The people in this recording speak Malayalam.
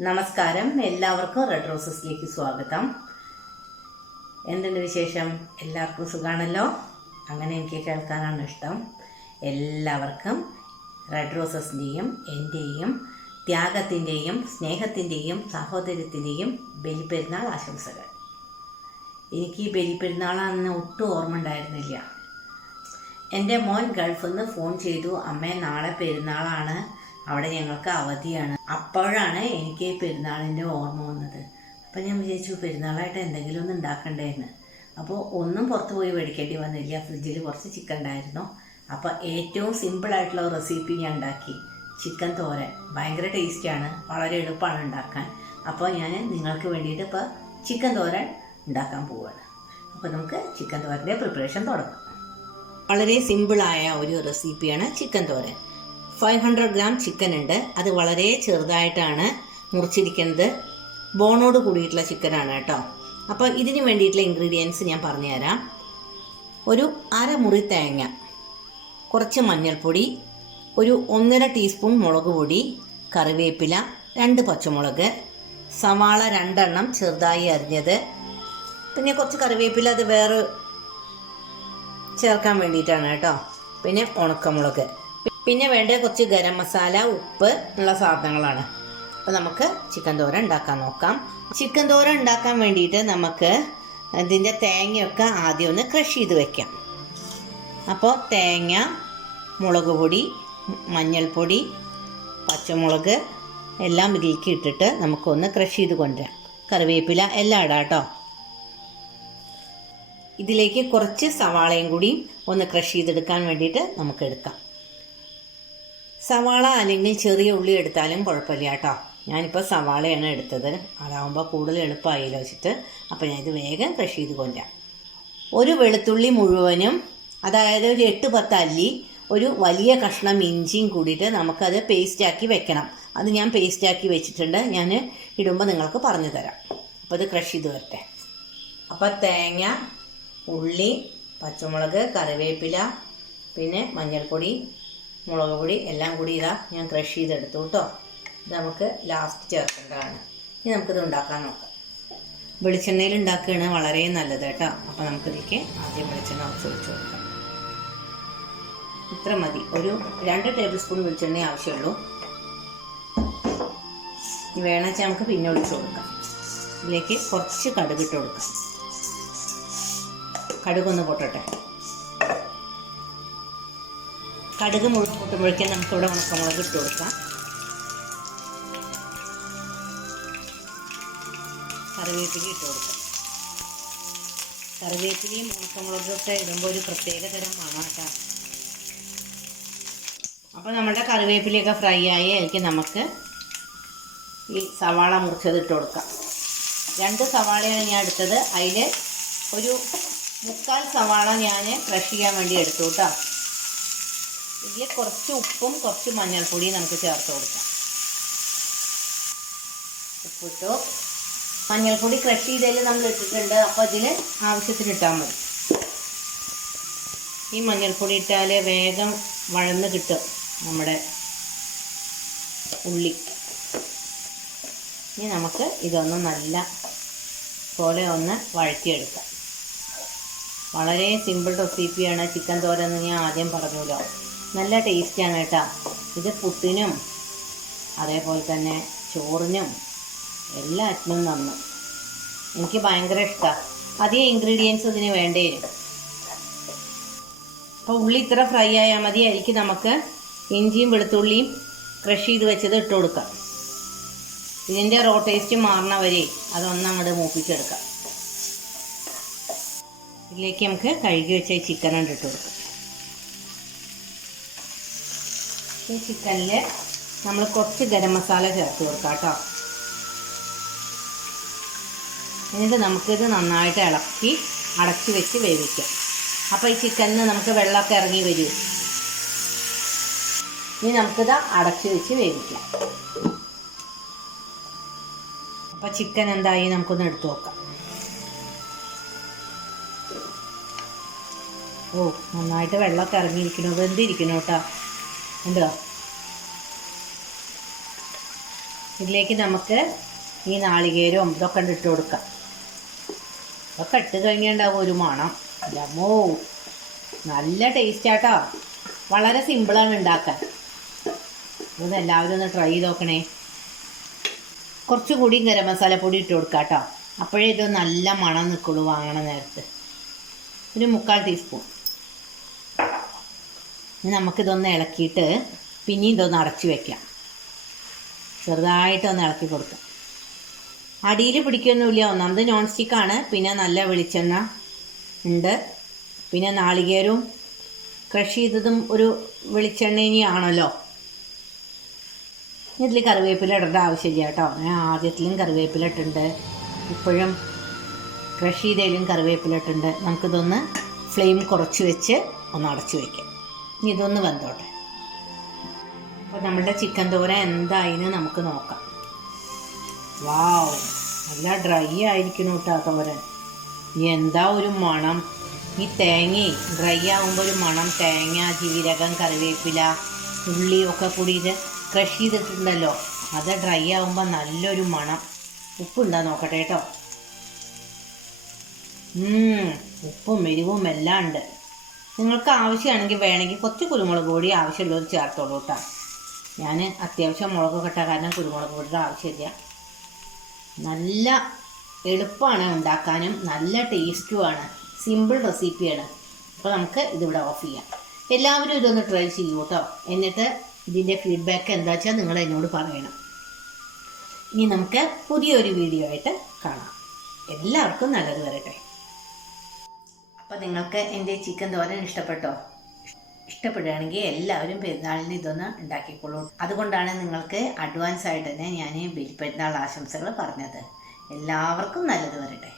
നമസ്കാരം. എല്ലാവർക്കും റെഡ് റോസസിലേക്ക് സ്വാഗതം. എന്തുണ്ട് വിശേഷം? എല്ലാവർക്കും സുഖാണല്ലോ? അങ്ങനെ എനിക്ക് കേൾക്കാനാണ് ഇഷ്ടം. എല്ലാവർക്കും റെഡ് റോസസിന്റെയും എന്റെയും ത്യാഗത്തിന്റെയും സ്നേഹത്തിന്റെയും സഹോദര്യത്തിന്റെയും ബലിപ്പെരുന്നാൾ ആശംസകൾ. എനിക്ക് ഈ ബലിപ്പെരുന്നാളാണെന്ന് ഒട്ടും ഓർമ്മ ഉണ്ടായിരുന്നില്ല. എന്റെ മോൻ ഗൾഫിൽ നിന്ന് ഫോൺ ചെയ്തു അമ്മേ നാളെ പെരുന്നാളാണ്. അവിടെ ഞങ്ങൾക്ക് അവധിയാണ്. അപ്പോഴാണ് എനിക്ക് പെരുന്നാളിന്റെ ഓർമ്മ വന്നത്. അപ്പം ഞാൻ വിചാരിച്ചു പെരുന്നാളായിട്ട് എന്തെങ്കിലും ഒന്ന് ഉണ്ടാക്കണ്ടേന്ന്. അപ്പോൾ ഒന്നും പുറത്ത് പോയി മേടിക്കേണ്ടി വന്നില്ല. ഫ്രിഡ്ജിൽ കുറച്ച് ചിക്കൻ ഉണ്ടായിരുന്നു. അപ്പോൾ ഏറ്റവും സിമ്പിളായിട്ടുള്ള റെസിപ്പി ഞാൻ ഉണ്ടാക്കി. ചിക്കൻ തോരൻ. ഭയങ്കര ടേസ്റ്റിയാണ് വളരെ എളുപ്പമാണ് ഉണ്ടാക്കാൻ. അപ്പോൾ ഞാൻ നിങ്ങൾക്ക് വേണ്ടിയിട്ട് ഇപ്പോൾ ചിക്കൻ തോരൻ ഉണ്ടാക്കാൻ പോവുകയാണ് അപ്പോൾ നമുക്ക് ചിക്കൻ തോരന്റെ പ്രിപ്പറേഷൻ തുടങ്ങാം. വളരെ സിമ്പിളായ ഒരു റെസിപ്പിയാണ് chicken thoran. Five hundred gram chicken ഉണ്ട്. അത് വളരെ ചെറുതായിട്ടാണ് മുറിച്ചിരിക്കുന്നത്. ബോണോട് കൂടിയിട്ടുള്ള ചിക്കനാണ് കേട്ടോ. അപ്പോൾ ഇതിന് വേണ്ടിയിട്ടുള്ള ഇൻഗ്രീഡിയൻസ് ഞാൻ പറഞ്ഞുതരാം. ഒരു അരമുറി തേങ്ങ കുറച്ച് മഞ്ഞൾപ്പൊടി ഒരു ഒന്നര ടീസ്പൂൺ മുളക് പൊടി കറിവേപ്പില രണ്ട് പച്ചമുളക് സവാള രണ്ടെണ്ണം ചെറുതായി അരിഞ്ഞത്. പിന്നെ കുറച്ച് കറിവേപ്പില അത് വേറെ ചേർക്കാൻ വേണ്ടിയിട്ടാണ് കേട്ടോ. പിന്നെ ഉണക്കമുളക്. പിന്നെ വേണ്ട കുറച്ച് ഗരം മസാല ഉപ്പ് ഉള്ള സാധനങ്ങളാണ്. അപ്പോൾ നമുക്ക് ചിക്കൻ തോര ഉണ്ടാക്കാൻ നോക്കാം. ചിക്കൻ തോര ഉണ്ടാക്കാൻ വേണ്ടിയിട്ട് നമുക്ക് ഇതിന്റെ തേങ്ങയൊക്കെ ആദ്യം ഒന്ന് ക്രഷ് ചെയ്ത് വെക്കാം. അപ്പോൾ തേങ്ങ മുളക് പൊടി മഞ്ഞൾപ്പൊടി പച്ചമുളക് എല്ലാം ഇതിലേക്ക് ഇട്ടിട്ട് നമുക്കൊന്ന് ക്രഷ് ചെയ്ത് കൊണ്ടുവരാം. കറിവേപ്പില എല്ലാം ഇടാം കേട്ടോ. ഇതിലേക്ക് കുറച്ച് സവാളയും കൂടി ഒന്ന് ക്രഷ് ചെയ്തെടുക്കാൻ വേണ്ടിയിട്ട് നമുക്ക് എടുക്കാം. സവാള അല്ലെങ്കിൽ ചെറിയ ഉള്ളി എടുത്താലും കുഴപ്പമില്ല കേട്ടോ. ഞാനിപ്പോൾ സവാളയാണ് എടുത്തത്. അതാവുമ്പോൾ കൂടുതൽ എളുപ്പമായില്ലോ വെച്ചിട്ട് അപ്പോൾ ഞാനിത് വേഗം ക്രഷ് ചെയ്ത് കൊണ്ടുവരാം. ഒരു വെളുത്തുള്ളി മുഴുവനും അതായത് ഒരു എട്ട് പത്ത് അല്ലി ഒരു വലിയ കഷ്ണം ഇഞ്ചിയും കൂടിയിട്ട് നമുക്കത് പേസ്റ്റാക്കി വെക്കണം. അത് ഞാൻ പേസ്റ്റാക്കി വെച്ചിട്ടുണ്ട്. ഞാൻ ഇടുമ്പോൾ നിങ്ങൾക്ക് പറഞ്ഞു തരാം. അപ്പോൾ ഇത് ക്രഷ് ചെയ്ത് വരട്ടെ. അപ്പോൾ തേങ്ങ ഉള്ളി പച്ചമുളക് കറിവേപ്പില പിന്നെ മഞ്ഞൾപ്പൊടി മുളക് പൊടി എല്ലാം കൂടി ഇതാ ഞാൻ ക്രഷ് ചെയ്തെടുത്തു കേട്ടോ. ഇത് നമുക്ക് ലാസ്റ്റ് ചേർക്കേണ്ടതാണ് ഇനി നമുക്കിത് ഉണ്ടാക്കാൻ നോക്കാം. വെളിച്ചെണ്ണയിൽ ഉണ്ടാക്കുകയാണ് വളരെ നല്ലത് കേട്ടോ. അപ്പോൾ നമുക്കിതിലേക്ക് ആദ്യം വെളിച്ചെണ്ണ ഒഴിച്ച് കൊടുക്കാം. ഇത്ര മതി. ഒരു രണ്ട് ടേബിൾ സ്പൂൺ വെളിച്ചെണ്ണ ആവശ്യമുള്ളൂ. വേണമെന്ന് വെച്ചാൽ നമുക്ക് പിന്നെ ഒഴിച്ചു കൊടുക്കാം. ഇതിലേക്ക് കുറച്ച് കടുകിട്ട് കൊടുക്കാം. കടുകൊന്ന് പൊട്ടട്ടെ. കടുക് മുഴുവൻ നമുക്ക് നമുക്കിവിടെ ഉണക്കമുളക് ഇട്ട് കൊടുക്കാം. കറിവേപ്പില ഇട്ട് കൊടുക്കാം. കറിവേപ്പിലയും ഉണക്കമുളകൊക്കെ ഇടുമ്പോൾ ഒരു പ്രത്യേക തരം മണം അപ്പോൾ നമ്മുടെ കറിവേപ്പിലയൊക്കെ ഫ്രൈ ആയി അതിലേക്ക് നമുക്ക് ഈ സവാള മുറിച്ചത് ഇട്ട് കൊടുക്കാം. രണ്ട് സവാളയാണ് ഞാൻ എടുത്തത്. അതിൽ ഒരു മുക്കാൽ സവാള ഞാൻ ക്രഷ് ചെയ്യാൻ വേണ്ടി എടുത്തു കേട്ടോ. ഇതിൽ കുറച്ച് ഉപ്പും കുറച്ച് മഞ്ഞൾപ്പൊടിയും നമുക്ക് ചേർത്ത് കൊടുക്കാം. ഉപ്പിട്ടു. മഞ്ഞൾപ്പൊടി ക്രഷ് ചെയ്തതിൽ നമ്മൾ ഇട്ടിട്ടുണ്ട്. അപ്പോൾ അതിൽ ആവശ്യത്തിന് ഇട്ടാൽ മതി. ഈ മഞ്ഞൾപ്പൊടി ഇട്ടാൽ വേഗം വഴന്ന് കിട്ടും നമ്മുടെ ഉള്ളി. ഇനി നമുക്ക് ഇതൊന്ന് നല്ല പോലെ ഒന്ന് വഴറ്റിയെടുക്കാം. വളരെ സിമ്പിൾ റെസിപ്പിയാണ് ചിക്കൻ തോരൻ എന്ന് ഞാൻ ആദ്യം പറഞ്ഞല്ലോ. നല്ല ടേസ്റ്റാണ് കേട്ടോ. ഇത് പുട്ടിനും അതേപോലെ തന്നെ ചോറിനും എല്ലാറ്റിനും നന്ന്. എനിക്ക് ഭയങ്കര ഇഷ്ടമാണ് അധികം ഇൻഗ്രീഡിയൻസ് ഇതിന് വേണ്ടി വരും. അപ്പോൾ ഉള്ളി ഇത്ര ഫ്രൈ ആയാൽ മതി. അരിക്ക് നമുക്ക് ഇഞ്ചിയും വെളുത്തുള്ളിയും ക്രഷ് ചെയ്ത് വെച്ചത് ഇട്ട് കൊടുക്കാം. ഇതിന്റെ റോ ടേസ്റ്റ് മാറണ വരെ അതൊന്നങ്ങോട്ട് മൂപ്പിച്ചെടുക്കാം. ഇതിലേക്ക് നമുക്ക് കഴുകി വെച്ച ചിക്കൻ ഇട്ട് കൊടുക്കാം. ഈ ചിക്കനിൽ നമ്മൾ കുറച്ച് ഗരം മസാല ചേർത്ത് കൊടുക്കാം കേട്ടോ. എന്നിട്ട് നമുക്കിത് നന്നായിട്ട് ഇളക്കി അടച്ചു വെച്ച് വേവിക്കാം. അപ്പോൾ ഈ ചിക്കനിൽ നമുക്ക് വെള്ളമൊക്കെ ഇറങ്ങി വരും. ഇനി നമുക്കിത് അടച്ചു വെച്ച് വേവിക്കാം. അപ്പോൾ ചിക്കൻ എന്തായി നമുക്കൊന്ന് എടുത്തു നോക്കാം. ഓ നന്നായിട്ട് വെള്ളമൊക്കെ ഇറങ്ങിയിരിക്കണോ വെന്തിരിക്കണോ കേട്ടോ. ഉണ്ടോ? ഇതിലേക്ക് നമുക്ക് ഈ നാളികേരവും ഇതൊക്കെ ഇട്ട് കൊടുക്കാം. ഇതൊക്കെ ഇട്ട് കഴിഞ്ഞുണ്ടാവും ഒരു മണം. ലമോ നല്ല ടേസ്റ്റാട്ടോ വളരെ സിമ്പിളാണ് ഉണ്ടാക്കാൻ. ഇത് എല്ലാവരും ഒന്ന് ട്രൈ ചെയ്ത് നോക്കണേ. കുറച്ചുകൂടി ഗരം മസാലപ്പൊടി ഇട്ട് കൊടുക്കാം കേട്ടോ. അപ്പോഴേ ഇത് നല്ല മണം നിൽക്കുള്ളൂ വാങ്ങണ നേരത്ത്. ഒരു മുക്കാൽ ടീസ്പൂൺ ഇനി നമുക്കിതൊന്ന് ഇളക്കിയിട്ട് പിന്നെയും ഇതൊന്ന് അടച്ചു വെക്കാം. ചെറുതായിട്ടൊന്ന് ഇളക്കി കൊടുക്കാം. അടിയിൽ പിടിക്കൊന്നുമില്ല. ഒന്നാമത് നോൺ സ്റ്റിക്കാണ് പിന്നെ നല്ല വെളിച്ചെണ്ണ ഉണ്ട്. പിന്നെ നാളികേരവും ക്രഷ് ചെയ്തതും ഒരു വെളിച്ചെണ്ണ ഇനിയാണല്ലോ ഇതിൽ കറിവേപ്പില ഇടേണ്ട ആവശ്യമില്ല കേട്ടോ. ഞാൻ ആദ്യത്തിലും കറിവേപ്പില ഇട്ടുണ്ട് ഇപ്പോഴും ക്രഷ് ചെയ്തതിലും കറിവേപ്പില ഇട്ടുണ്ട് നമുക്കിതൊന്ന് ഫ്ലെയിം കുറച്ച് വെച്ച് ഒന്ന് അടച്ചു വയ്ക്കാം ഇനി ഇതൊന്ന് വെന്തോട്ടെ. അപ്പോൾ നമ്മുടെ ചിക്കൻ തോര എന്തായി നമുക്ക് നോക്കാം. വാവ് നല്ല ഡ്രൈ ആയിരിക്കണം കേട്ടോ തോരൻ. എന്താ ഒരു മണം? ഈ തേങ്ങ ഡ്രൈ ആകുമ്പോൾ ഒരു മണം. തേങ്ങ ജീരകം കറിവേപ്പില ഉള്ളി ഒക്കെ കൂടിയിട്ട് ക്രഷ് ചെയ്തിട്ടുണ്ടല്ലോ. അത് ഡ്രൈ ആകുമ്പോൾ നല്ലൊരു മണം. ഉപ്പുണ്ടോ നോക്കട്ടെ കേട്ടോ. ഉപ്പും എരിവും എല്ലാം ഉണ്ട്. നിങ്ങൾക്ക് ആവശ്യമാണെങ്കിൽ വേണമെങ്കിൽ കുറച്ച് കുരുമുളക് പൊടി ആവശ്യമുള്ളവർ ചേർത്തോളൂ കേട്ടോ ഞാൻ അത്യാവശ്യം മുളക് ഇട്ട കാരണം കുരുമുളക് പൊടിയുടെ ആവശ്യമില്ല. നല്ല എളുപ്പമാണ് ഉണ്ടാക്കാനും നല്ല ടേസ്റ്റുമാണ് സിമ്പിൾ റെസിപ്പിയാണ് അപ്പോൾ നമുക്ക് ഇതിവിടെ ഓഫ് ചെയ്യാം. എല്ലാവരും ഇതൊന്ന് ട്രൈ ചെയ്യൂ കേട്ടോ എന്നിട്ട് ഇതിന്റെ ഫീഡ്ബാക്ക് എന്താ വെച്ചാൽ നിങ്ങൾ എന്നോട് പറയണം. ഇനി നമുക്ക് പുതിയൊരു വീഡിയോ ആയിട്ട് കാണാം. എല്ലാവർക്കും നല്ലത് വരട്ടെ. അപ്പോൾ നിങ്ങൾക്ക് എന്റെ ചിക്കൻ തോരൻ ഇഷ്ടപ്പെട്ടോ? ഇഷ്ടപ്പെടുകയാണെങ്കിൽ എല്ലാവരും പെരുന്നാളിന് ഇതൊന്ന് ഉണ്ടാക്കിക്കോളൂ. അതുകൊണ്ടാണ് നിങ്ങൾക്ക് അഡ്വാൻസ് ആയിട്ട് തന്നെ ഞാൻ ബലിപ്പെരുന്നാൾ ആശംസകൾ പറഞ്ഞത്. എല്ലാവർക്കും നല്ലത് വരട്ടെ.